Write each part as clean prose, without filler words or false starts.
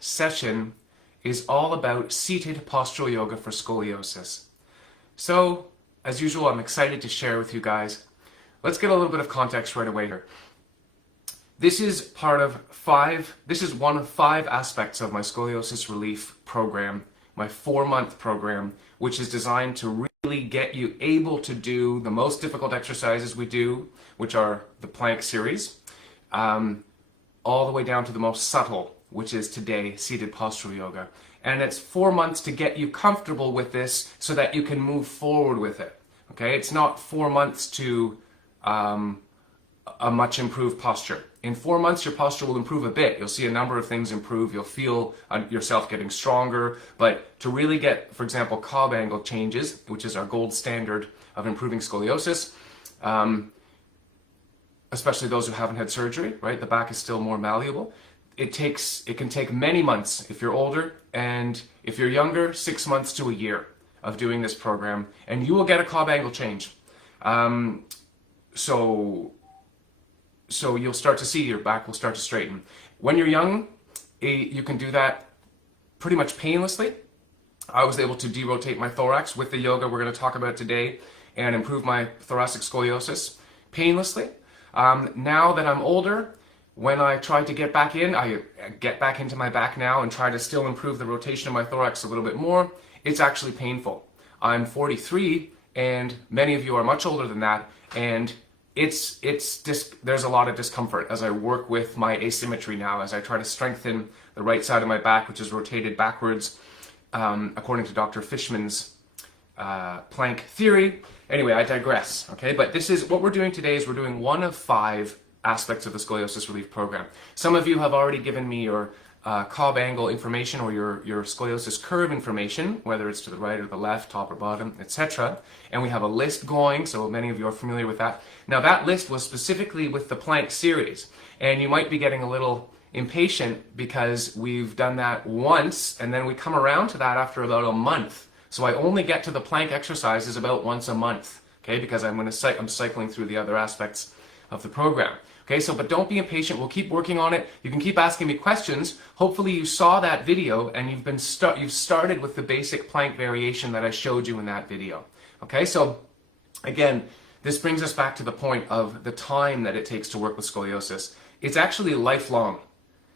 session is all about seated postural yoga for scoliosis. So, as usual, I'm excited to share with you guys. Let's get a little bit of context right away here. This is one of five aspects of my scoliosis relief program, my 4-month program, which is designed to really get you able to do the most difficult exercises we do, which are the plank series, all the way down to the most subtle, which is today seated postural yoga. And it's 4 months to get you comfortable with this so that you can move forward with it. Okay, it's not 4 months to a much improved posture. In 4 months, your posture will improve a bit. You'll see a number of things improve. You'll feel yourself getting stronger. But to really get, for example, Cobb angle changes, which is our gold standard of improving scoliosis, especially those who haven't had surgery, right? The back is still more malleable. It can take many months if you're older, and if you're younger, 6 months to a year of doing this program, and you will get a Cobb angle change. So you'll start to see your back will start to straighten. When you're young, you can do that pretty much painlessly. I was able to derotate my thorax with the yoga we're going to talk about today and improve my thoracic scoliosis painlessly. Now that I'm older, when I try to get back in, I get back into my back now and try to still improve the rotation of my thorax a little bit more. It's actually painful. I'm 43, and many of you are much older than that, and there's a lot of discomfort as I work with my asymmetry now, as I try to strengthen the right side of my back, which is rotated backwards, according to Dr. Fishman's plank theory. Anyway, I digress, okay? But this is what we're doing today. Is we're doing one of 5 aspects of the scoliosis relief program. Some of you have already given me your Cobb angle information or your scoliosis curve information, whether it's to the right or the left, top or bottom, etc. And we have a list going, so many of you are familiar with that. Now that list was specifically with the plank series, and you might be getting a little impatient because we've done that once and then we come around to that after about a month. So I only get to the plank exercises about once a month, okay, because I'm cycling through the other aspects of the program. Okay, but don't be impatient. We'll keep working on it. You can keep asking me questions. Hopefully you saw that video and you've started with the basic plank variation that I showed you in that video. Okay, so again, this brings us back to the point of the time that it takes to work with scoliosis. It's actually lifelong.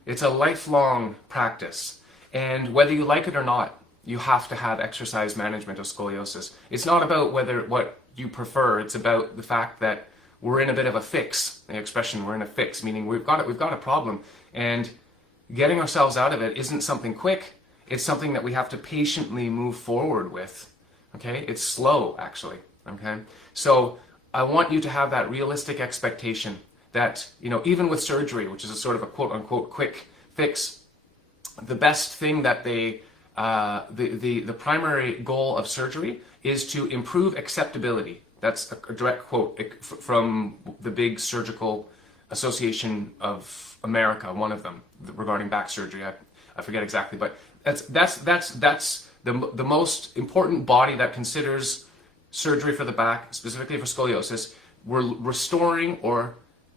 It's a lifelong practice. And whether you like it or not, you have to have exercise management of scoliosis. It's not about what you prefer. It's about the fact that we're in a bit of a fix. The expression, we're in a fix, meaning we've got a problem, and getting ourselves out of it isn't something quick. It's something that we have to patiently move forward with. Okay, it's slow actually. Okay, so I want you to have that realistic expectation that, you know, even with surgery, which is a sort of a quote unquote quick fix, the best thing that the primary goal of surgery is to improve acceptability. That's a direct quote from the big surgical association of America, one of them, regarding back surgery. I forget exactly, but that's the most important body that considers surgery for the back, specifically for scoliosis. We're restoring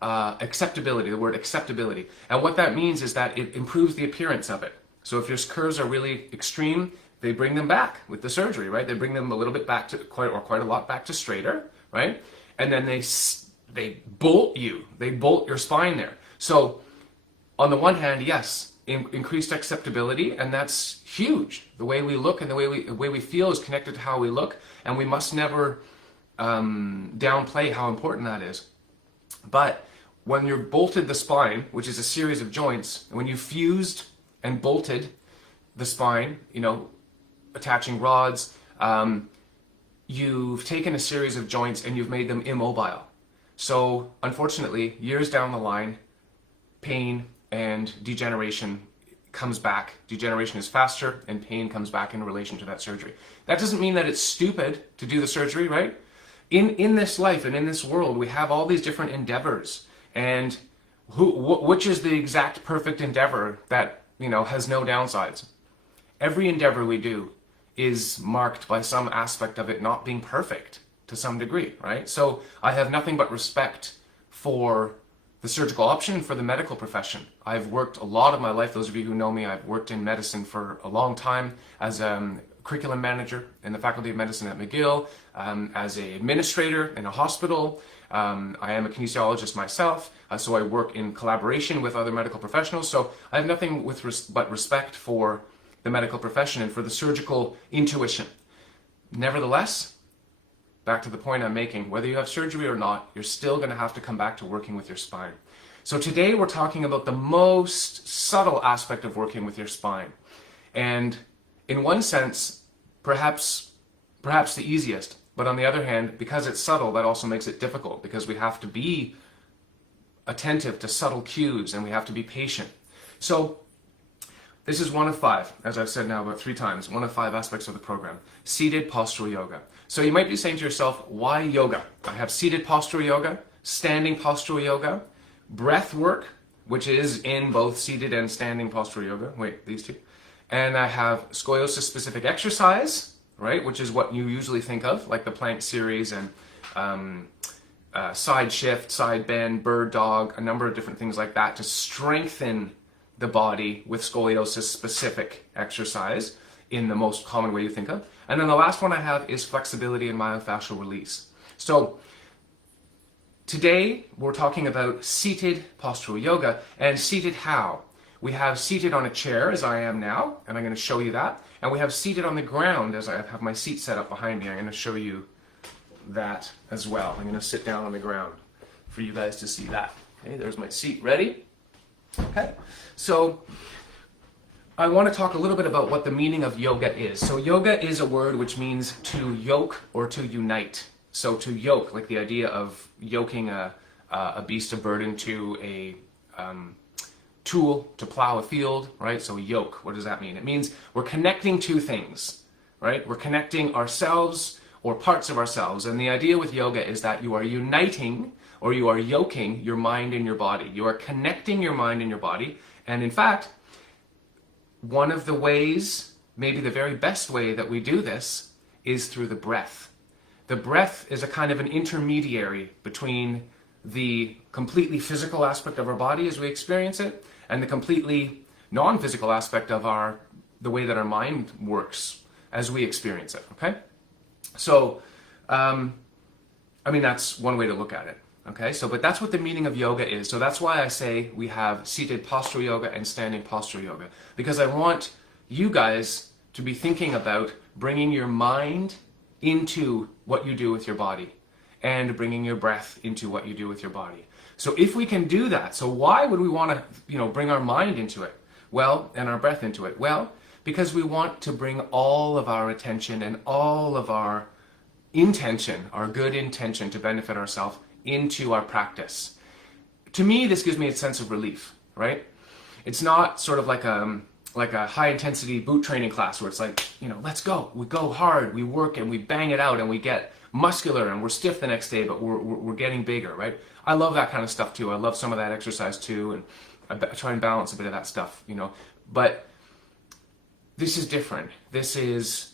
acceptability, the word acceptability. And what that means is that it improves the appearance of it. So if your curves are really extreme, they bring them back with the surgery, right? They bring them a little bit back to quite a lot back to straighter, right? And then they bolt your spine there. So on the one hand, yes, increased acceptability, and that's huge. The way we look and the way we feel is connected to how we look, and we must never downplay how important that is. But when you're bolted the spine, which is a series of joints, when you fused and bolted the spine, you know, attaching rods, you've taken a series of joints and you've made them immobile. So unfortunately, years down the line, pain and degeneration comes back. Degeneration is faster and pain comes back in relation to that surgery. That doesn't mean that it's stupid to do the surgery, right? In this life and in this world, we have all these different endeavors, and which is the exact perfect endeavor that, you know, has no downsides? Every endeavor we do is marked by some aspect of it not being perfect to some degree, right? So I have nothing but respect for the surgical option for the medical profession. I've worked a lot of my life, those of you who know me, I've worked in medicine for a long time as a curriculum manager in the Faculty of Medicine at McGill, as an administrator in a hospital. I am a kinesiologist myself, so I work in collaboration with other medical professionals. So I have nothing but respect for the medical profession and for the surgical intuition. Nevertheless, back to the point I'm making, whether you have surgery or not, you're still going to have to come back to working with your spine. So today we're talking about the most subtle aspect of working with your spine. And in one sense, perhaps the easiest. But on the other hand, because it's subtle, that also makes it difficult, because we have to be attentive to subtle cues and we have to be patient. So this is one of 5, as I've said now about 3 times, one of 5 aspects of the program, seated postural yoga. So you might be saying to yourself, why yoga? I have seated postural yoga, standing postural yoga, breath work, which is in both seated and standing postural yoga. Wait, these 2. And I have scoliosis specific exercise, right, which is what you usually think of, like the plank series and side shift, side bend, bird dog, a number of different things like that to strengthen the body with scoliosis specific exercise in the most common way you think of. And then the last one I have is flexibility and myofascial release. So today we're talking about seated postural yoga, and seated how? We have seated on a chair, as I am now, and I'm going to show you that. And we have seated on the ground, as I have my seat set up behind me. I'm going to show you that as well. I'm going to sit down on the ground for you guys to see that. Okay, there's my seat. Ready? Okay. So I want to talk a little bit about what the meaning of yoga is. So yoga is a word which means to yoke or to unite. So to yoke, like the idea of yoking a beast of burden to a tool to plow a field, right? So yoke, what does that mean? It means we're connecting 2 things, right? We're connecting ourselves or parts of ourselves. And the idea with yoga is that you are uniting or you are yoking your mind and your body. You are connecting your mind and your body. And in fact, one of the ways, maybe the very best way that we do this, is through the breath. The breath is a kind of an intermediary between the completely physical aspect of our body as we experience it and the completely non-physical aspect of the way that our mind works as we experience it, okay? So, I mean, that's one way to look at it, okay? So, but that's what the meaning of yoga is. So that's why I say we have seated postural yoga and standing postural yoga, because I want you guys to be thinking about bringing your mind into what you do with your body and bringing your breath into what you do with your body. So if we can do that, so why would we want to, bring our mind into it? Well, and our breath into it? Well, because we want to bring all of our attention and all of our intention, our good intention to benefit ourselves into our practice. To me, this gives me a sense of relief, right? It's not sort of like a high intensity boot training class where it's like, let's go. We go hard, we work and we bang it out and we get muscular and we're stiff the next day, but we're getting bigger, right? I love that kind of stuff too. I love some of that exercise too, and I try and balance a bit of that stuff, But this is different. This is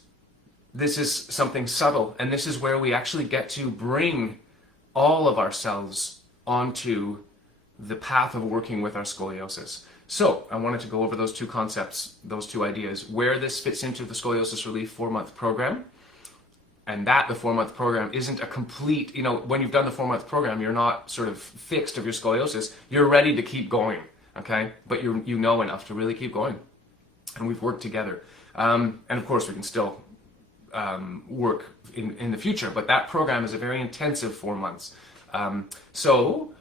something subtle, and this is where we actually get to bring all of ourselves onto the path of working with our scoliosis. So I wanted to go over those 2 concepts, those 2 ideas, where this fits into the Scoliosis Relief 4-month program, and that the 4-month program isn't a complete, when you've done the 4-month program, you're not sort of fixed of your scoliosis, you're ready to keep going, okay? But you know enough to really keep going, and we've worked together. And of course, we can still work in the future, but that program is a very intensive 4 months. So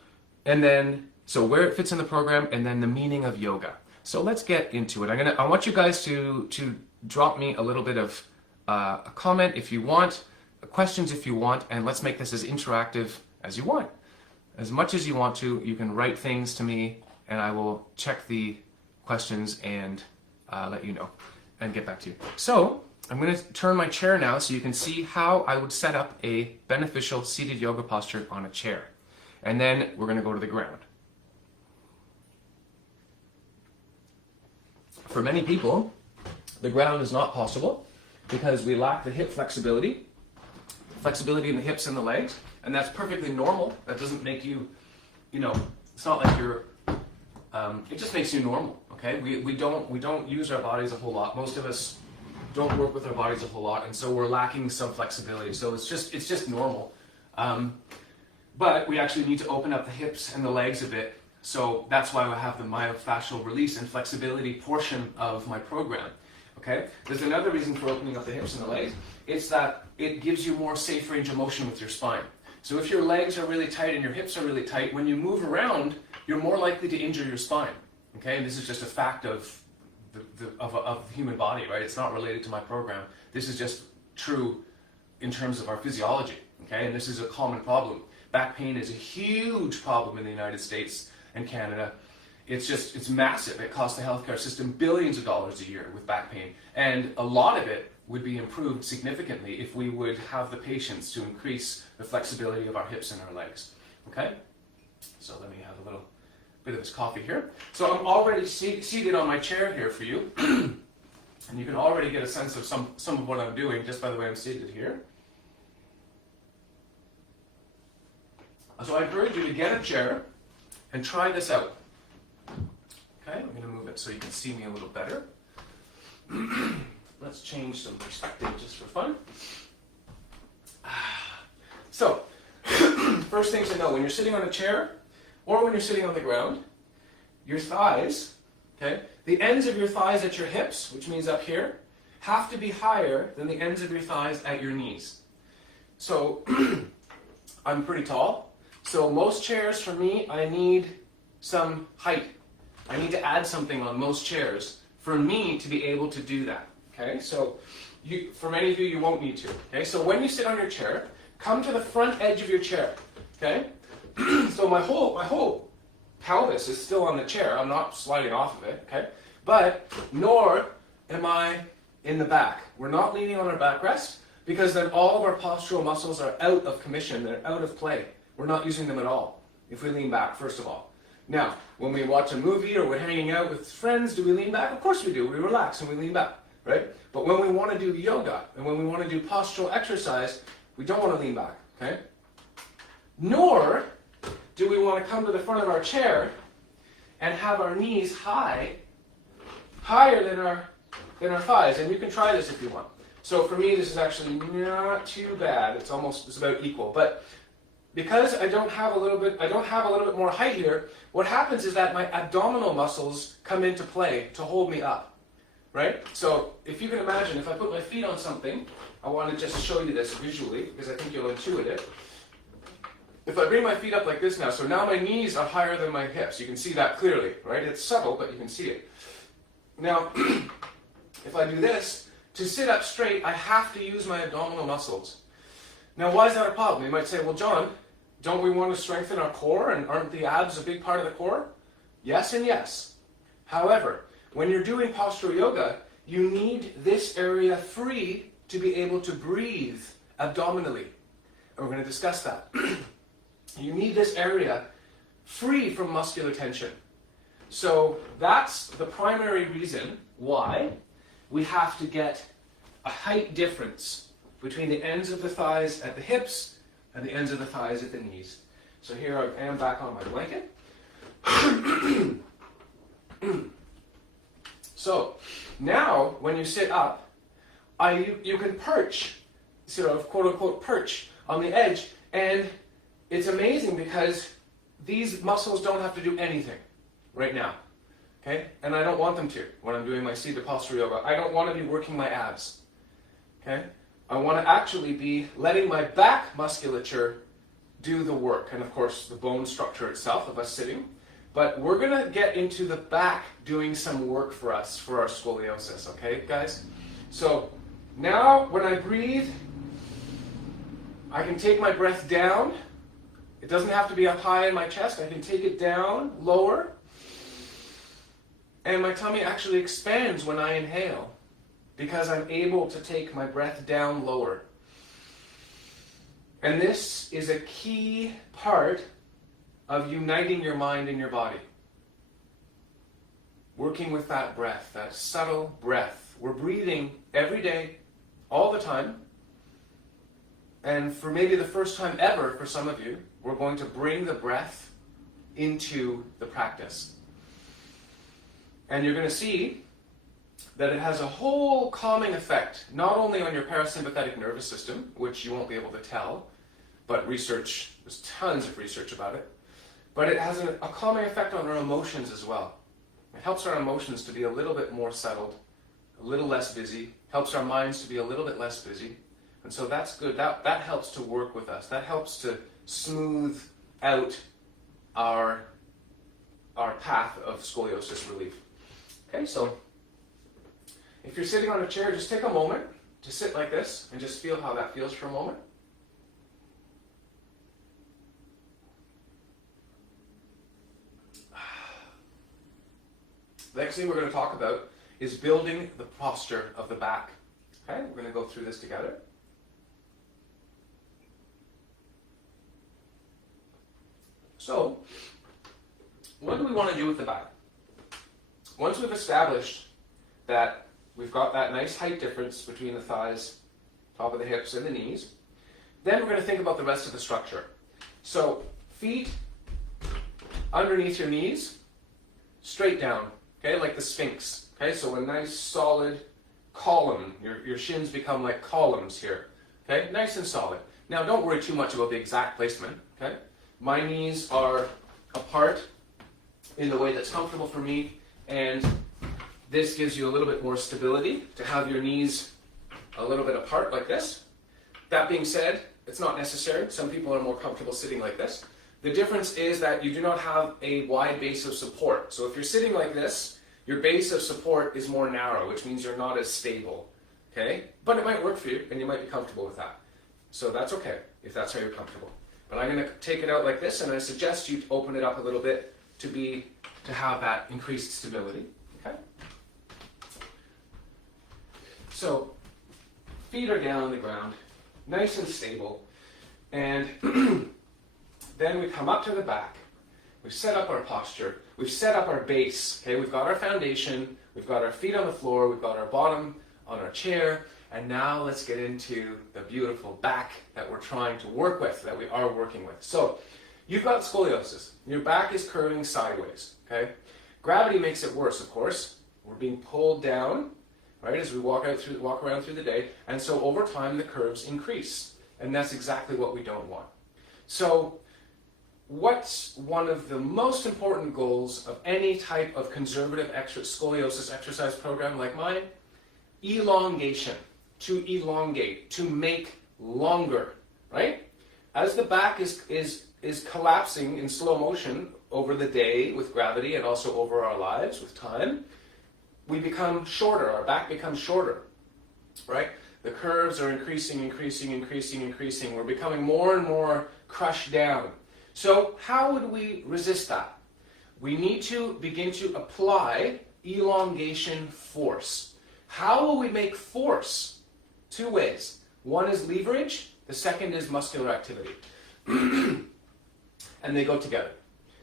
where it fits in the program, and then the meaning of yoga. So let's get into it. I want you guys to drop me a little bit of a comment if you want, questions if you want, and let's make this as interactive as you want. As much as you want to, you can write things to me, and I will check the questions and let you know and get back to you. So I'm going to turn my chair now so you can see how I would set up a beneficial seated yoga posture on a chair. And then we're going to go to the ground. For many people, the ground is not possible because we lack the hip flexibility in the hips and the legs, and that's perfectly normal. That doesn't make you, It's not like you're, it just makes you normal, okay? We don't use our bodies a whole lot. Most of us don't work with our bodies a whole lot, and so we're lacking some flexibility. So it's just normal. But we actually need to open up the hips and the legs a bit. So that's why I have the myofascial release and flexibility portion of my program. Okay? There's another reason for opening up the hips and the legs. It's that it gives you more safe range of motion with your spine. So if your legs are really tight and your hips are really tight, when you move around, you're more likely to injure your spine. Okay? And this is just a fact of the human body, right? It's not related to my program. This is just true in terms of our physiology. Okay? And this is a common problem. Back pain is a huge problem in the United States and Canada. It's massive. It costs the healthcare system billions of dollars a year with back pain. And a lot of it would be improved significantly if we would have the patience to increase the flexibility of our hips and our legs. Okay? So let me have a little bit of this coffee here. So I'm already seated on my chair here for you. And you can already get a sense of some of what I'm doing just by the way I'm seated here. So I encourage you to get a chair and try this out. Okay, I'm going to move it so you can see me a little better. Let's change some perspective just for fun. So, first thing to know, when you're sitting on a chair or when you're sitting on the ground, your thighs, okay, the ends of your thighs at your hips, which means up here, have to be higher than the ends of your thighs at your knees. So, I'm pretty tall. So most chairs for me, I need some height. I need to add something on most chairs for me to be able to do that. Okay, so for many of you, you won't need to. Okay, so when you sit on your chair, come to the front edge of your chair. Okay, so my whole pelvis is still on the chair. I'm not sliding off of it. Okay, but nor am I in the back. We're not leaning on our backrest because then all of our postural muscles are out of commission. They're out of play. We're not using them at all if we lean back, first of all. Now, when we watch a movie or we're hanging out with friends, do we lean back? Of course we do. We relax and we lean back, right? But when we want to do yoga and when we want to do postural exercise, we don't want to lean back, okay? Nor do we want to come to the front of our chair and have our knees higher than our thighs. And you can try this if you want. So for me, this is actually not too bad. It's about equal. But because I don't have a little bit more height here, what happens is that my abdominal muscles come into play to hold me up, right? So if you can imagine, if I put my feet on something, I want to just show you this visually because I think you'll intuit it. If I bring my feet up like this now, so now my knees are higher than my hips. You can see that clearly, right? It's subtle, but you can see it. Now, if I do this, to sit up straight, I have to use my abdominal muscles. Now, why is that a problem? You might say, well, John, don't we want to strengthen our core, and aren't the abs a big part of the core? Yes and yes. However, when you're doing postural yoga, you need this area free to be able to breathe abdominally. And we're going to discuss that. You need this area free from muscular tension. So that's the primary reason why we have to get a height difference between the ends of the thighs at the hips and the ends of the thighs at the knees. So here I am back on my blanket. So now when you sit up, you can perch, sort of quote unquote perch on the edge, and it's amazing because these muscles don't have to do anything right now. Okay? And I don't want them to when I'm doing my seated postural yoga. I don't want to be working my abs. Okay? I want to actually be letting my back musculature do the work. And of course, the bone structure itself of us sitting. But we're going to get into the back doing some work for us, for our scoliosis. Okay, guys? So now when I breathe, I can take my breath down. It doesn't have to be up high in my chest. I can take it down, lower. And my tummy actually expands when I inhale, because I'm able to take my breath down lower. And this is a key part of uniting your mind and your body. Working with that breath, that subtle breath. We're breathing every day, all the time. And for maybe the first time ever for some of you, we're going to bring the breath into the practice. And you're going to see that it has a whole calming effect, not only on your parasympathetic nervous system, which you won't be able to tell, but there's tons of research about it, but it has a calming effect on our emotions as well. It helps our emotions to be a little bit more settled, a little less busy, helps our minds to be a little bit less busy, and so that's good. That helps to work with us. That helps to smooth out our path of scoliosis relief. Okay, so if you're sitting on a chair, just take a moment to sit like this and just feel how that feels for a moment. The next thing we're going to talk about is building the posture of the back. Okay, we're going to go through this together. So, what do we want to do with the back? Once we've established that we've got that nice height difference between the thighs, top of the hips, and the knees, then we're going to think about the rest of the structure. So, feet underneath your knees, straight down, okay, like the Sphinx. Okay, so a nice solid column. Your shins become like columns here. Okay, nice and solid. Now, don't worry too much about the exact placement. Okay, my knees are apart in the way that's comfortable for me, and this gives you a little bit more stability to have your knees a little bit apart like this. That being said, it's not necessary. Some people are more comfortable sitting like this. The difference is that you do not have a wide base of support. So if you're sitting like this, your base of support is more narrow, which means you're not as stable. Okay? But it might work for you, and you might be comfortable with that. So that's okay, if that's how you're comfortable. But I'm going to take it out like this, and I suggest you open it up a little bit to have that increased stability. Okay? So, feet are down on the ground, nice and stable, and then we come up to the back. We've set up our posture, we've set up our base. Okay, we've got our foundation, we've got our feet on the floor, we've got our bottom on our chair, and now let's get into the beautiful back that we're trying to work with, that we are working with. So, you've got scoliosis. Your back is curving sideways. Okay, gravity makes it worse, of course. We're being pulled down, right, as we walk around through the day, and so over time the curves increase, and that's exactly what we don't want. So, what's one of the most important goals of any type of conservative scoliosis exercise program like mine? Elongation. To elongate, to make longer, right? As the back is collapsing in slow motion over the day with gravity and also over our lives with time, we become shorter, our back becomes shorter, right? The curves are increasing. We're becoming more and more crushed down. So how would we resist that? We need to begin to apply elongation force. How will we make force? Two ways. One is leverage, the second is muscular activity. And they go together.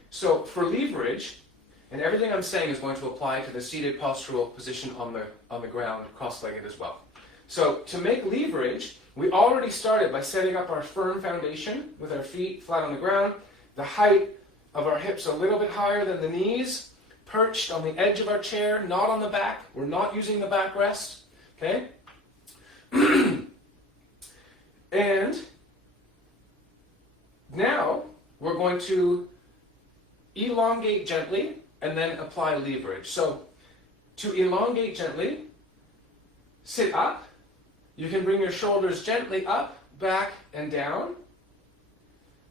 So for leverage, and everything I'm saying is going to apply to the seated postural position on the ground, cross-legged as well. So to make leverage, we already started by setting up our firm foundation with our feet flat on the ground, the height of our hips a little bit higher than the knees, perched on the edge of our chair, not on the back. We're not using the backrest. Okay? And now we're going to elongate gently and then apply leverage. So to elongate gently, sit up. You can bring your shoulders gently up, back, and down.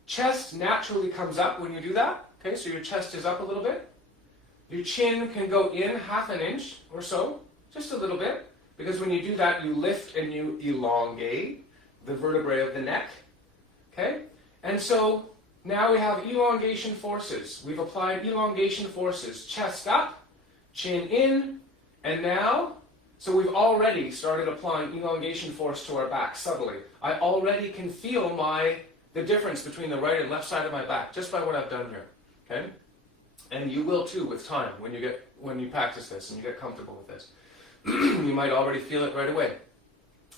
Chest naturally comes up when you do that. Okay, so your chest is up a little bit. Your chin can go in half an inch or so, just a little bit, because when you do that, you lift and you elongate the vertebrae of the neck. Okay, and so now we have elongation forces. We've applied elongation forces. Chest up, chin in, and now, so we've already started applying elongation force to our back subtly. I already can feel the difference between the right and left side of my back just by what I've done here. Okay, and you will too with time when you practice this and you get comfortable with this. You might already feel it right away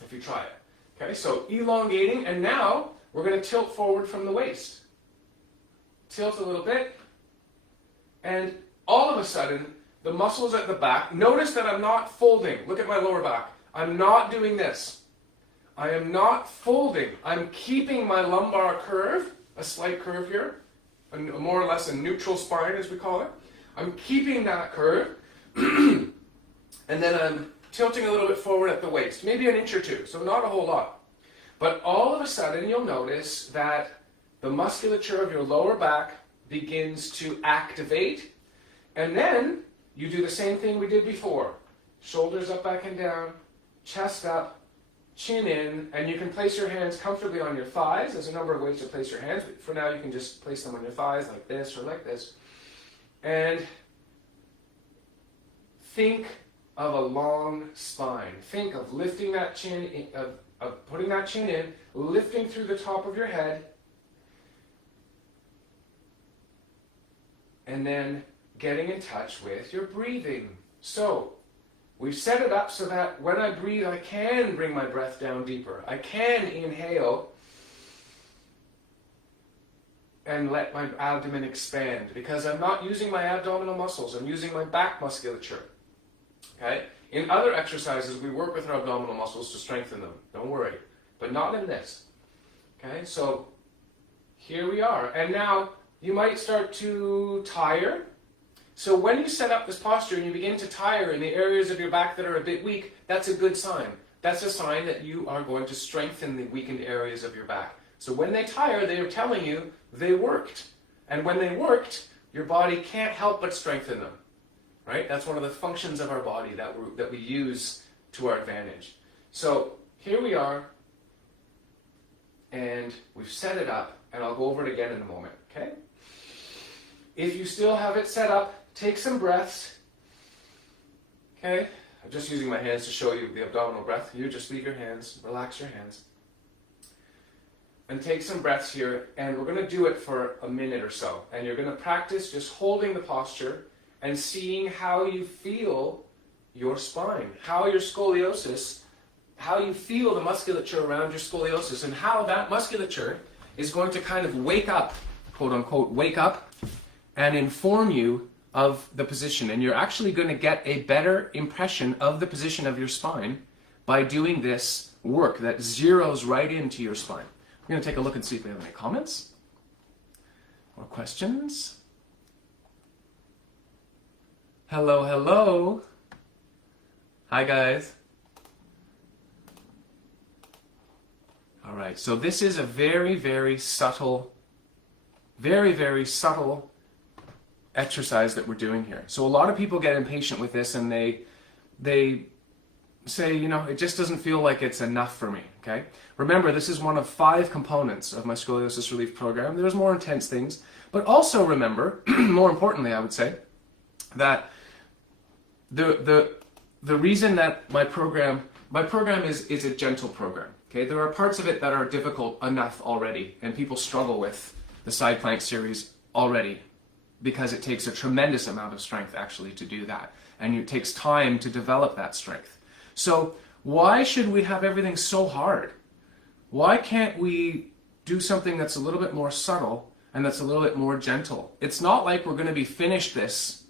if you try it. Okay, so elongating, and now we're going to tilt forward from the waist. Tilt a little bit, And all of a sudden, the muscles at the back, notice that I'm not folding. Look at my lower back. I'm not doing this. I am not folding. I'm keeping my lumbar curve, a slight curve here, more or less a neutral spine as we call it. I'm keeping that curve, and then I'm tilting a little bit forward at the waist, maybe an inch or two, so not a whole lot. But all of a sudden you'll notice that the musculature of your lower back begins to activate, and then you do the same thing we did before. Shoulders up, back and down, chest up, chin in, and you can place your hands comfortably on your thighs. There's a number of ways to place your hands, but for now you can just place them on your thighs like this or like this. And think of a long spine. Think of lifting that chin, of putting that chin in, lifting through the top of your head, and then getting in touch with your breathing. So, we've set it up so that when I breathe, I can bring my breath down deeper. I can inhale and let my abdomen expand because I'm not using my abdominal muscles. I'm using my back musculature. Okay? In other exercises, we work with our abdominal muscles to strengthen them. Don't worry. But not in this. Okay? So, here we are. And now, you might start to tire. So when you set up this posture and you begin to tire in the areas of your back that are a bit weak, that's a good sign. That's a sign that you are going to strengthen the weakened areas of your back. So when they tire, they are telling you they worked. And when they worked, your body can't help but strengthen them. Right? That's one of the functions of our body that we use to our advantage. So here we are, and we've set it up, and I'll go over it again in a moment. Okay? If you still have it set up, take some breaths. Okay? I'm just using my hands to show you the abdominal breath. You just leave your hands, relax your hands. And take some breaths here, and we're going to do it for a minute or so. And you're going to practice just holding the posture and seeing how you feel your spine, how your scoliosis, how you feel the musculature around your scoliosis, and how that musculature is going to kind of wake up, quote unquote, wake up, and inform you of the position. And you're actually going to get a better impression of the position of your spine by doing this work that zeroes right into your spine. We're going to take a look and see if we have any comments or questions. Hello, hello. Hi, guys. All right, so this is a very, very subtle exercise that we're doing here. So a lot of people get impatient with this and they say, you know, it just doesn't feel like it's enough for me, okay? Remember, this is one of 5 components of my scoliosis relief program. There's more intense things, but also remember, more importantly, I would say, that the reason that my program is a gentle program, okay? There are parts of it that are difficult enough already, and people struggle with the side plank series already, because it takes a tremendous amount of strength actually to do that. And it takes time to develop that strength. So why should we have everything so hard? Why can't we do something that's a little bit more subtle and that's a little bit more gentle? It's not like we're going to be finished this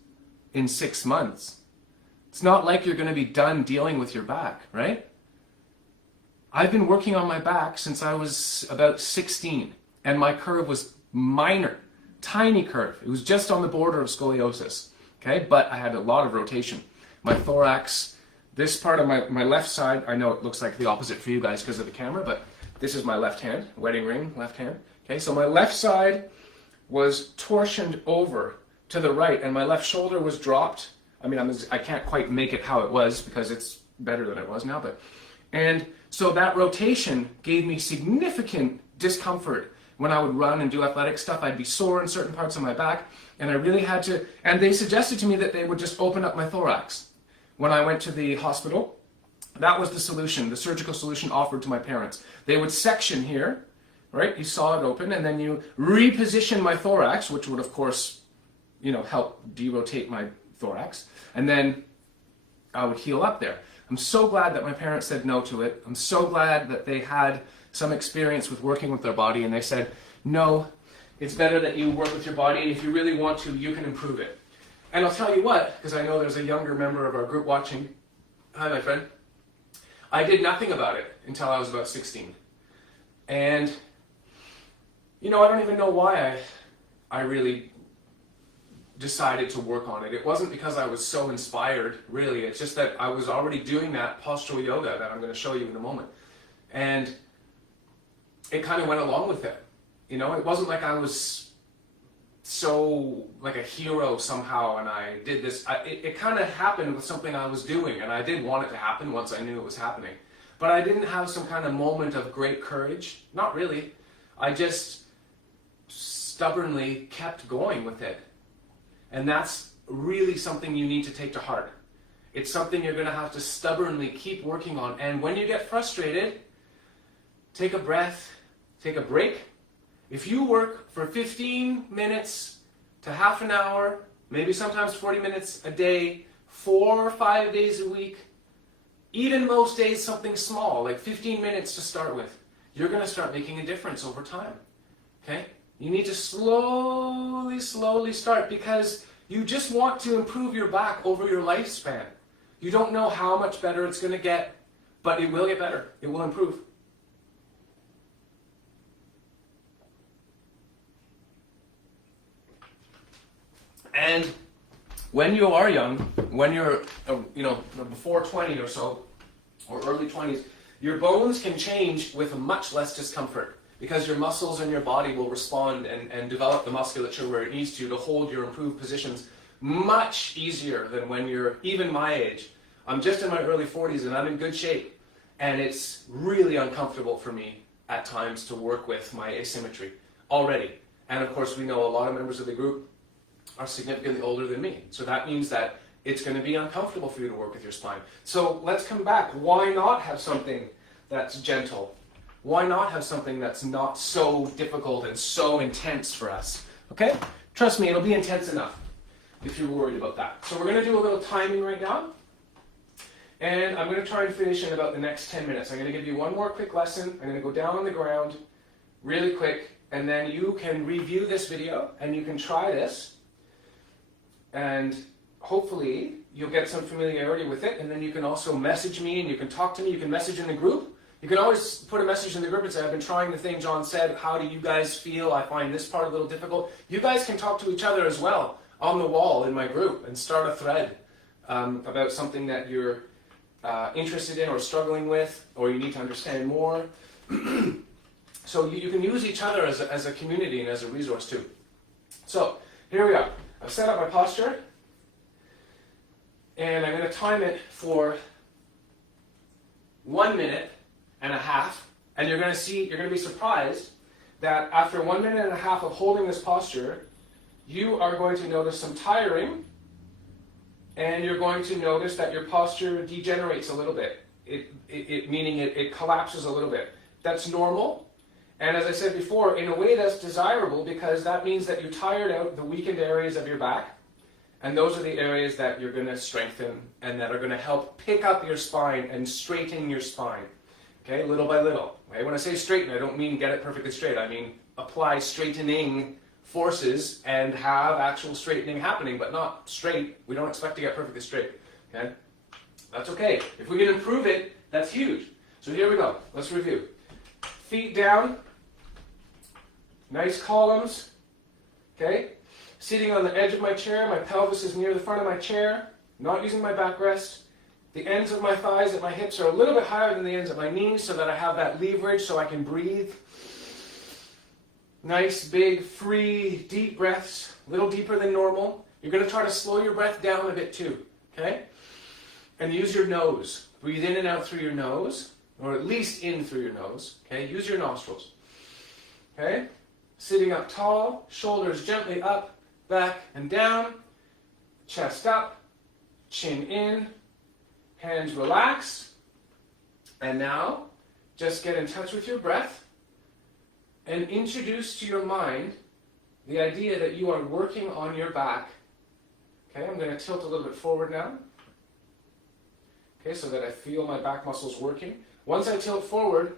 in 6 months. It's not like you're going to be done dealing with your back, right? I've been working on my back since I was about 16, and my curve was minor. Tiny curve. It was just on the border of scoliosis, okay? But I had a lot of rotation. My thorax, this part of my left side, I know it looks like the opposite for you guys because of the camera, but this is my left hand, wedding ring, left hand. Okay, so my left side was torsioned over to the right, and my left shoulder was dropped. I mean, I can't quite make it how it was because it's better than it was now, and so that rotation gave me significant discomfort. When I would run and do athletic stuff, I'd be sore in certain parts of my back, and I really had to, and they suggested to me that they would just open up my thorax. When I went to the hospital, that was the solution, the surgical solution offered to my parents. They would section here, right? You saw it open, and then you reposition my thorax, which would, of course, you know, help derotate my thorax, and then I would heal up there. I'm so glad that my parents said no to it. I'm so glad that they had some experience with working with their body, and they said, no, it's better that you work with your body, and if you really want to, you can improve it. And I'll tell you what, because I know there's a younger member of our group watching. Hi, my friend. I did nothing about it until I was about 16. And, you know, I don't even know why I really decided to work on it. It wasn't because I was so inspired, really. It's just that I was already doing that postural yoga that I'm going to show you in a moment. And it kind of went along with it. You know, it wasn't like I was so like a hero somehow and I did this. It kind of happened with something I was doing, and I did want it to happen once I knew it was happening. But I didn't have some kind of moment of great courage. Not really. I just stubbornly kept going with it. And that's really something you need to take to heart. It's something you're going to have to stubbornly keep working on. And when you get frustrated, take a breath, take a break. If you work for 15 minutes to half an hour, maybe sometimes 40 minutes a day, 4 or 5 days a week, even most days something small, like 15 minutes to start with, you're going to start making a difference over time. Okay? You need to slowly start, because you just want to improve your back over your lifespan. You don't know how much better it's going to get, but it will get better. It will improve. And when you are young, when you're, before 20 or so, or early 20s, your bones can change with much less discomfort, because your muscles and your body will respond and develop the musculature where it needs to hold your improved positions much easier than when you're even my age. I'm just in my early 40s and I'm in good shape, and it's really uncomfortable for me at times to work with my asymmetry already. And of course, we know a lot of members of the group are significantly older than me, so that means that it's going to be uncomfortable for you to work with your spine. So let's come back. Why not have something that's gentle? Why not have something that's not so difficult and so intense for us? Okay? Trust me, it'll be intense enough if you're worried about that. So we're going to do a little timing right now. And I'm going to try and finish in about the next 10 minutes. I'm going to give you one more quick lesson. I'm going to go down on the ground really quick, and then you can review this video and you can try this. And hopefully you'll get some familiarity with it, and then you can also message me and you can talk to me. You can message in the group. You can always put a message in the group and say, I've been trying the thing John said. How do you guys feel? I find this part a little difficult. You guys can talk to each other as well on the wall in my group and start a thread about something that you're interested in or struggling with, or you need to understand more. So you can use each other as a community and as a resource too. So here we are. I've set up my posture, and I'm going to time it for 1.5 minutes, and you're going to be surprised that after 1.5 minutes of holding this posture, you are going to notice some tiring, and you're going to notice that your posture degenerates a little bit, meaning it collapses a little bit. That's normal. And as I said before, in a way that's desirable, because that means that you tired out the weakened areas of your back, and those are the areas that you're going to strengthen and that are going to help pick up your spine and straighten your spine, okay, little by little. Okay? When I say straighten, I don't mean get it perfectly straight. I mean apply straightening forces and have actual straightening happening, but not straight. We don't expect to get perfectly straight, okay? That's okay. If we can improve it, that's huge. So here we go. Let's review. Feet down, nice columns, okay? Sitting on the edge of my chair, my pelvis is near the front of my chair, not using my backrest. The ends of my thighs at my hips are a little bit higher than the ends of my knees so that I have that leverage so I can breathe. Nice, big, free, deep breaths, a little deeper than normal. You're going to try to slow your breath down a bit too, okay? And use your nose. Breathe in and out through your nose, or at least in through your nose, okay? Use your nostrils, okay? Sitting up tall, shoulders gently up, back and down, chest up, chin in, hands relaxed. And now, just get in touch with your breath and introduce to your mind the idea that you are working on your back. Okay, I'm going to tilt a little bit forward now. Okay, so that I feel my back muscles working. Once I tilt forward,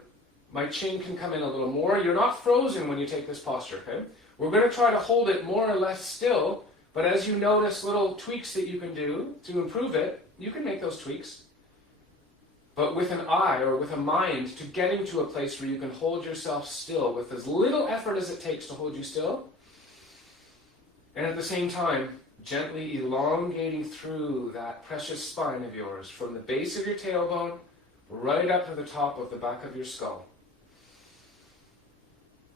my chin can come in a little more. You're not frozen when you take this posture, okay? We're going to try to hold it more or less still But as you notice little tweaks that you can do to improve it, you can make those tweaks. But with an eye or with a mind to getting to a place where you can hold yourself still with as little effort as it takes to hold you still. And at the same time, gently elongating through that precious spine of yours from the base of your tailbone right up to the top of the back of your skull.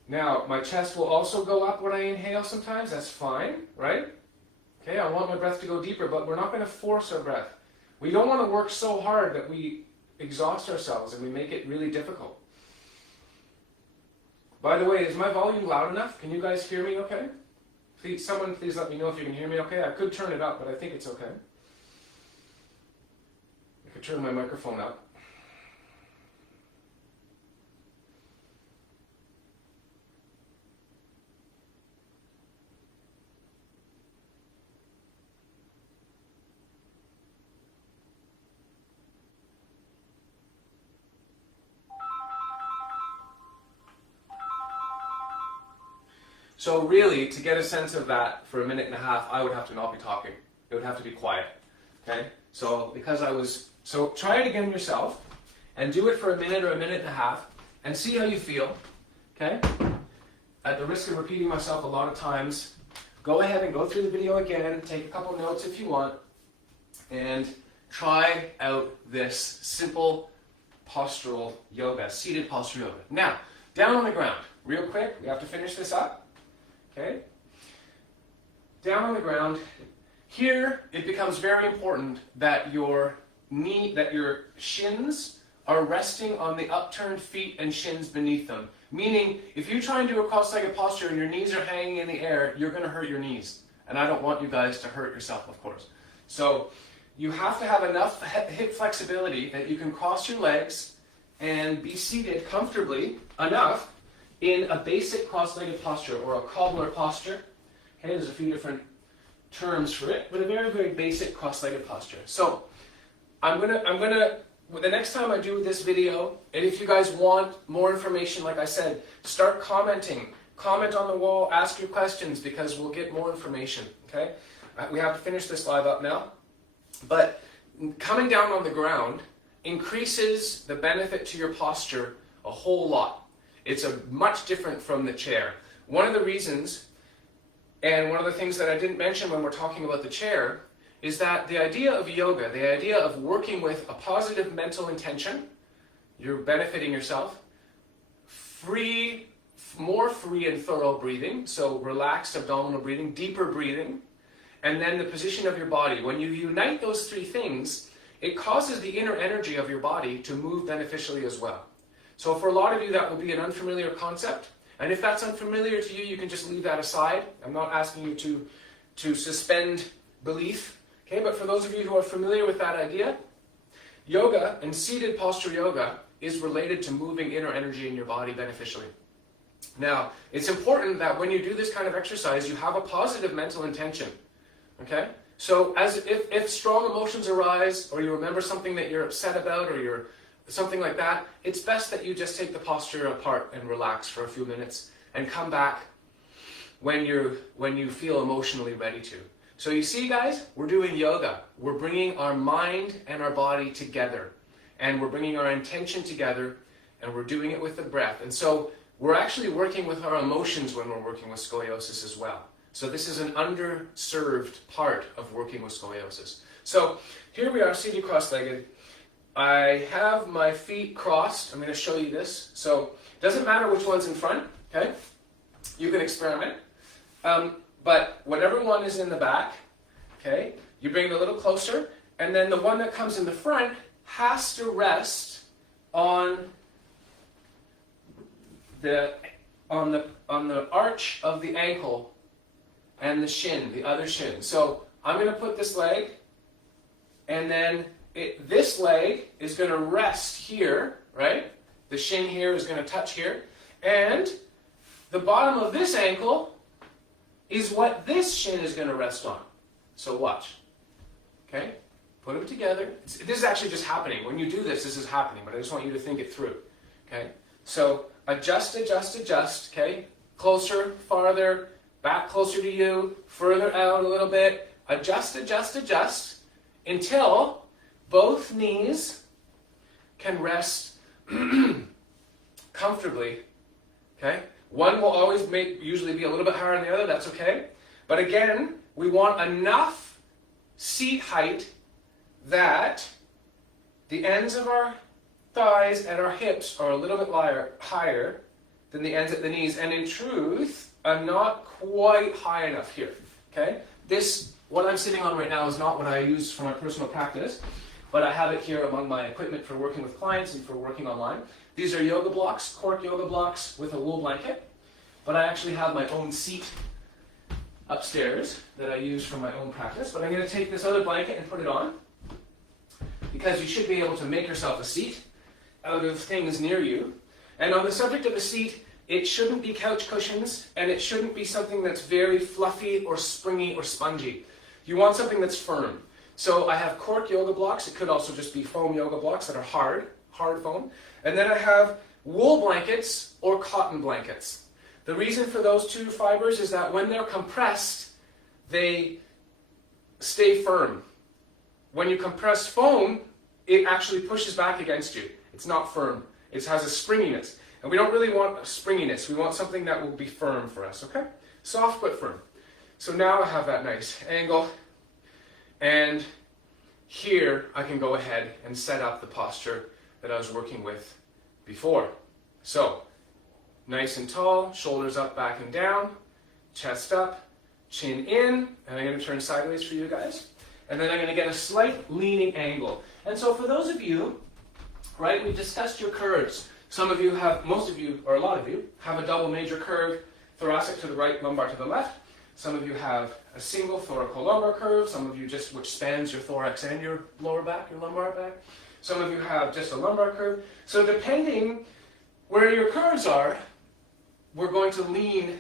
Now, my chest will also go up when I inhale sometimes. That's fine, right? Okay, I want my breath to go deeper, but we're not going to force our breath. We don't want to work so hard that we exhaust ourselves and we make it really difficult. By the way, is my volume loud enough? Can you guys hear me okay? Someone please let me know if you can hear me okay. I could turn it up, but I think it's okay. I could turn my microphone up. So really, to get a sense of that for a minute and a half, I would have to not be talking. It would have to be quiet, okay? So try it again yourself, and do it for a minute or a minute and a half, and see how you feel, okay? At the risk of repeating myself a lot of times, go ahead and go through the video again, take a couple notes if you want, and try out this simple postural yoga, seated postural yoga. Now, down on the ground, real quick, we have to finish this up. Okay? Down on the ground. Here, it becomes very important that your shins are resting on the upturned feet and shins beneath them. Meaning, if you try and do a cross-legged posture and your knees are hanging in the air, you're going to hurt your knees. And I don't want you guys to hurt yourself, of course. So, you have to have enough hip flexibility that you can cross your legs and be seated comfortably enough in a basic cross-legged posture, or a cobbler posture. Okay, there's a few different terms for it, but a very, very basic cross-legged posture. So, the next time I do this video, and if you guys want more information, like I said, start commenting. Comment on the wall, ask your questions, because we'll get more information, okay? We have to finish this live up now. But coming down on the ground increases the benefit to your posture a whole lot. It's much different from the chair. One of the reasons, and one of the things that I didn't mention when we're talking about the chair, is that the idea of yoga, the idea of working with a positive mental intention, you're benefiting yourself, more free and thorough breathing, so relaxed abdominal breathing, deeper breathing, and then the position of your body. When you unite those three things, it causes the inner energy of your body to move beneficially as well. So for a lot of you, that will be an unfamiliar concept. And if that's unfamiliar to you, you can just leave that aside. I'm not asking you to suspend belief. Okay, but for those of you who are familiar with that idea, yoga and seated posture yoga is related to moving inner energy in your body beneficially. Now, it's important that when you do this kind of exercise, you have a positive mental intention. Okay? So if strong emotions arise, or you remember something that you're upset about, or you're something like that, it's best that you just take the posture apart and relax for a few minutes and come back when you feel emotionally ready to. So you see, guys, we're doing yoga. We're bringing our mind and our body together, and we're bringing our intention together, and we're doing it with the breath. And so we're actually working with our emotions when we're working with scoliosis as well. So this is an underserved part of working with scoliosis. So here we are, seated cross-legged. I have my feet crossed. I'm going to show you this. So it doesn't matter which one's in front, okay? You can experiment. But whatever one is in the back, okay, you bring it a little closer, and then the one that comes in the front has to rest on the arch of the ankle and the shin, the other shin. So I'm going to put this leg, and then this leg is going to rest here, right? The shin here is going to touch here. And the bottom of this ankle is what this shin is going to rest on. So watch. Okay? Put them together. This is actually just happening. When you do this, this is happening, but I just want you to think it through. Okay? So adjust, adjust, adjust. Okay? Closer, farther, back closer to you, further out a little bit, adjust, adjust, adjust, until both knees can rest comfortably, okay? One will always usually be a little bit higher than the other, that's okay. But again, we want enough seat height that the ends of our thighs and our hips are a little bit higher than the ends at the knees, and in truth, are not quite high enough here, okay? What I'm sitting on right now is not what I use for my personal practice, but I have it here among my equipment for working with clients and for working online. These are yoga blocks, cork yoga blocks with a wool blanket, but I actually have my own seat upstairs that I use for my own practice, but I'm going to take this other blanket and put it on, because you should be able to make yourself a seat out of things near you. And on the subject of a seat, it shouldn't be couch cushions, and it shouldn't be something that's very fluffy or springy or spongy. You want something that's firm. So I have cork yoga blocks. It could also just be foam yoga blocks that are hard foam. And then I have wool blankets or cotton blankets. The reason for those two fibers is that when they're compressed, they stay firm. When you compress foam, it actually pushes back against you. It's not firm. It has a springiness. And we don't really want a springiness. We want something that will be firm for us, okay? Soft but firm. So now I have that nice angle. And here I can go ahead and set up the posture that I was working with before. So, nice and tall, shoulders up, back and down, chest up, chin in, and I'm going to turn sideways for you guys. And then I'm going to get a slight leaning angle. And so for those of you, right, we discussed your curves. Some of you have, most of you, or a lot of you, have a double major curve, thoracic to the right, lumbar to the left. Some of you have a single thoracolumbar curve. Some of you just, which spans your thorax and your lower back, your lumbar back. Some of you have just a lumbar curve. So depending where your curves are, we're going to lean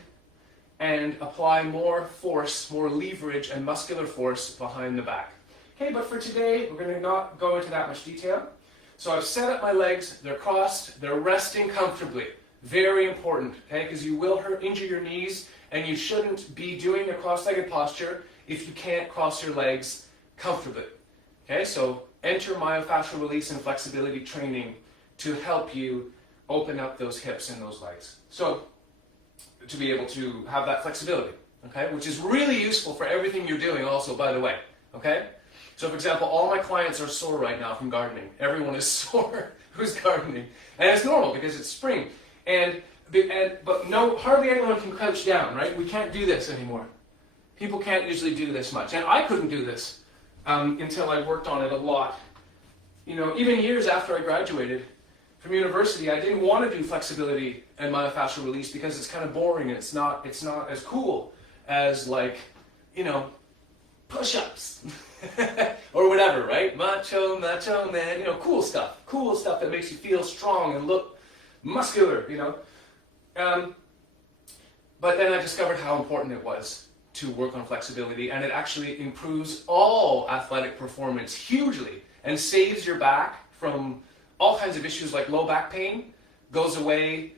and apply more force, more leverage and muscular force behind the back. Okay, but for today, we're going to not go into that much detail. So I've set up my legs, they're crossed, they're resting comfortably. Very important, okay, because you will injure your knees, and you shouldn't be doing a cross-legged posture if you can't cross your legs comfortably. Okay, so enter myofascial release and flexibility training to help you open up those hips and those legs. So, to be able to have that flexibility, okay, which is really useful for everything you're doing also, by the way, okay? So for example, all my clients are sore right now from gardening. Everyone is sore who's gardening. And it's normal because it's spring. But hardly anyone can crouch down, right? We can't do this anymore. People can't usually do this much. And I couldn't do this until I worked on it a lot. You know, even years after I graduated from university, I didn't want to do flexibility and myofascial release because it's kind of boring and it's not as cool as, like, you know, push-ups or whatever, right? Macho man, you know, cool stuff that makes you feel strong and look muscular, you know. But then I discovered how important it was to work on flexibility, and it actually improves all athletic performance hugely and saves your back from all kinds of issues like low back pain. Goes away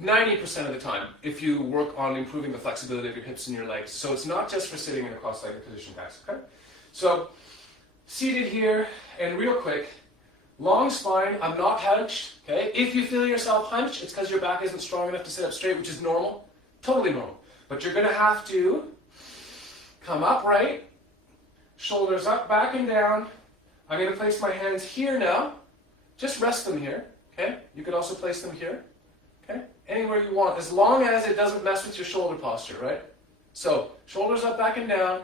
90% of the time if you work on improving the flexibility of your hips and your legs. So it's not just for sitting in a cross-legged position, guys, okay? So, seated here, and real quick, long spine, I'm not hunched, okay? If you feel yourself hunched, it's because your back isn't strong enough to sit up straight, which is normal, totally normal. But you're going to have to come upright, shoulders up, back and down. I'm going to place my hands here now. Just rest them here, okay? You could also place them here, okay? Anywhere you want, as long as it doesn't mess with your shoulder posture, right? So, shoulders up, back and down.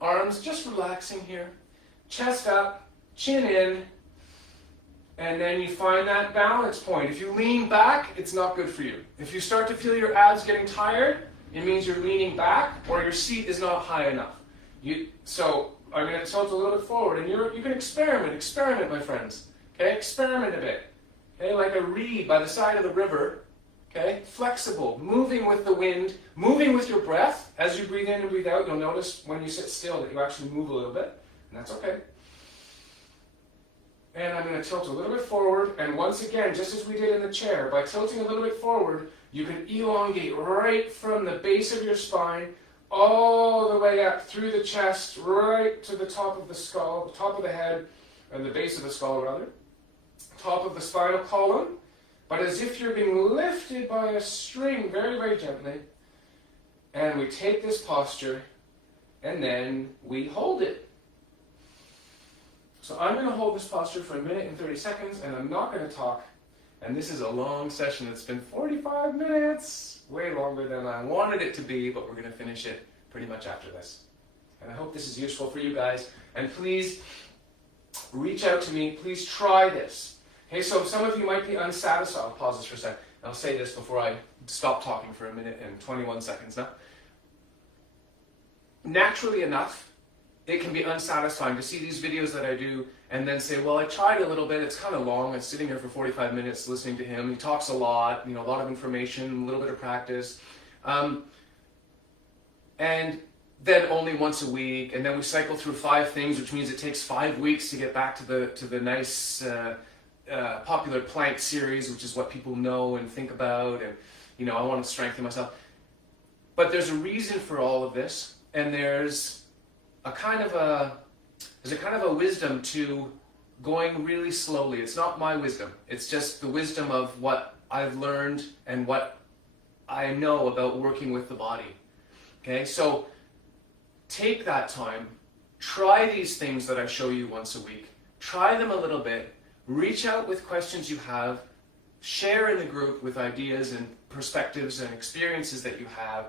Arms just relaxing here. Chest up, chin in. And then you find that balance point. If you lean back, it's not good for you. If you start to feel your abs getting tired, it means you're leaning back or your seat is not high enough. So I'm going to tilt a little bit forward, and you can experiment, my friends. Okay, experiment a bit. Okay, like a reed by the side of the river. Okay, flexible, moving with the wind, moving with your breath. As you breathe in and breathe out, you'll notice when you sit still that you actually move a little bit, and that's okay. And I'm going to tilt a little bit forward, and once again, just as we did in the chair, by tilting a little bit forward, You can elongate right from the base of your spine all the way up through the chest, right to the top of the skull, the top of the head, and the base of the skull rather, top of the spinal column, but as if you're being lifted by a string very, very gently. And we take this posture, and then we hold it. So I'm going to hold this posture for 1 minute and 30 seconds, and I'm not going to talk. And this is a long session. It's been 45 minutes, way longer than I wanted it to be, but we're going to finish it pretty much after this. And I hope this is useful for you guys. And please reach out to me. Please try this. Okay, so some of you might be unsatisfied. I'll pause this for a second. I'll say this before I stop talking for 1 minute and 21 seconds now. Naturally enough, it can be unsatisfying to see these videos that I do and then say, well, I tried a little bit, it's kind of long, I'm sitting here for 45 minutes listening to him, he talks a lot, a lot of information, a little bit of practice, and then only once a week, and then we cycle through 5 things, which means it takes 5 weeks to get back to the nice popular plank series, which is what people know and think about, and I want to strengthen myself. But there's a reason for all of this, and there's a kind of a wisdom to going really slowly. It's not my wisdom. It's just the wisdom of what I've learned and what I know about working with the body. Okay, so take that time, try these things that I show you once a week, try them a little bit, reach out with questions you have, share in the group with ideas and perspectives and experiences that you have,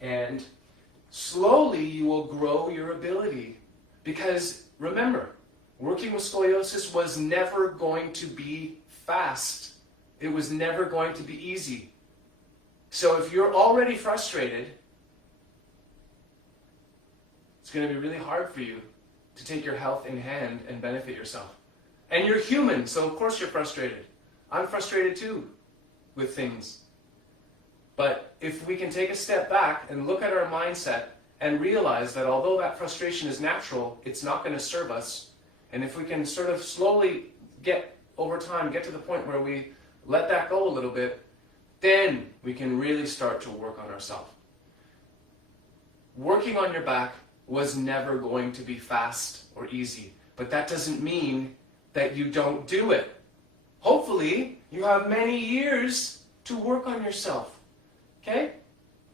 and slowly you will grow your ability. Because remember, working with scoliosis was never going to be fast. It was never going to be easy. So if you're already frustrated, it's going to be really hard for you to take your health in hand and benefit yourself. And you're human, so of course you're frustrated. I'm frustrated too with things. But if we can take a step back and look at our mindset and realize that although that frustration is natural, it's not going to serve us. And if we can sort of slowly over time, get to the point where we let that go a little bit, then we can really start to work on ourselves. Working on your back was never going to be fast or easy, but that doesn't mean that you don't do it. Hopefully, you have many years to work on yourself. Okay?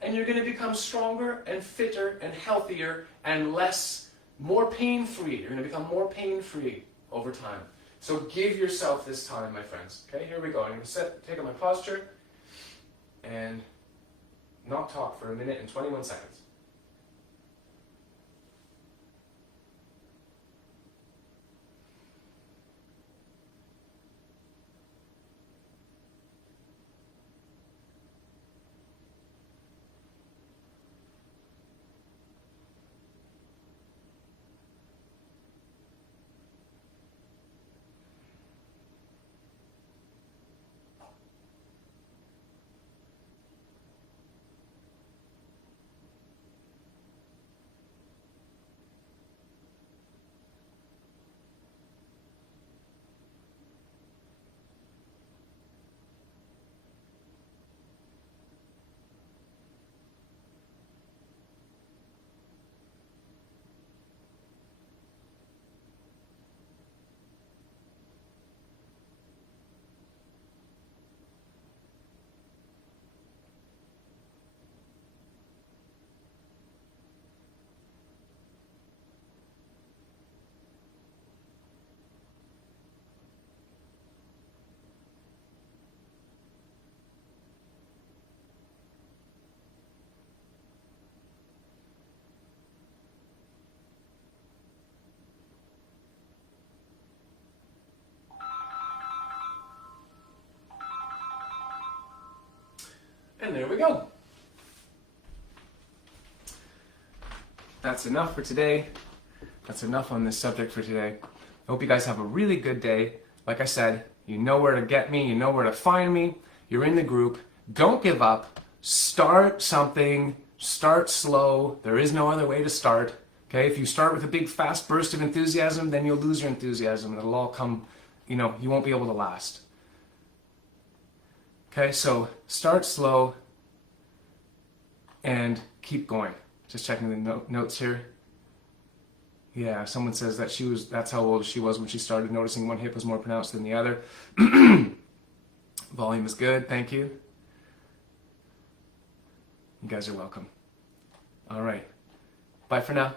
And you're going to become stronger and fitter and healthier and more pain-free. You're going to become more pain-free over time. So give yourself this time, my friends. Okay, here we go. I'm going to take up my posture and not talk for 1 minute and 21 seconds. And there we go. That's enough for today. That's enough on this subject for today. I hope you guys have a really good day. Like I said, you know where to get me, you know where to find me. You're in the group. Don't give up. Start something. Start slow. There is no other way to start. Okay? If you start with a big fast burst of enthusiasm, then you'll lose your enthusiasm. It'll all come, you won't be able to last. Okay, so start slow and keep going. Just checking the notes here. Yeah, someone says that that's how old she was when she started noticing one hip was more pronounced than the other. Volume is good, thank you. You guys are welcome. All right, bye for now.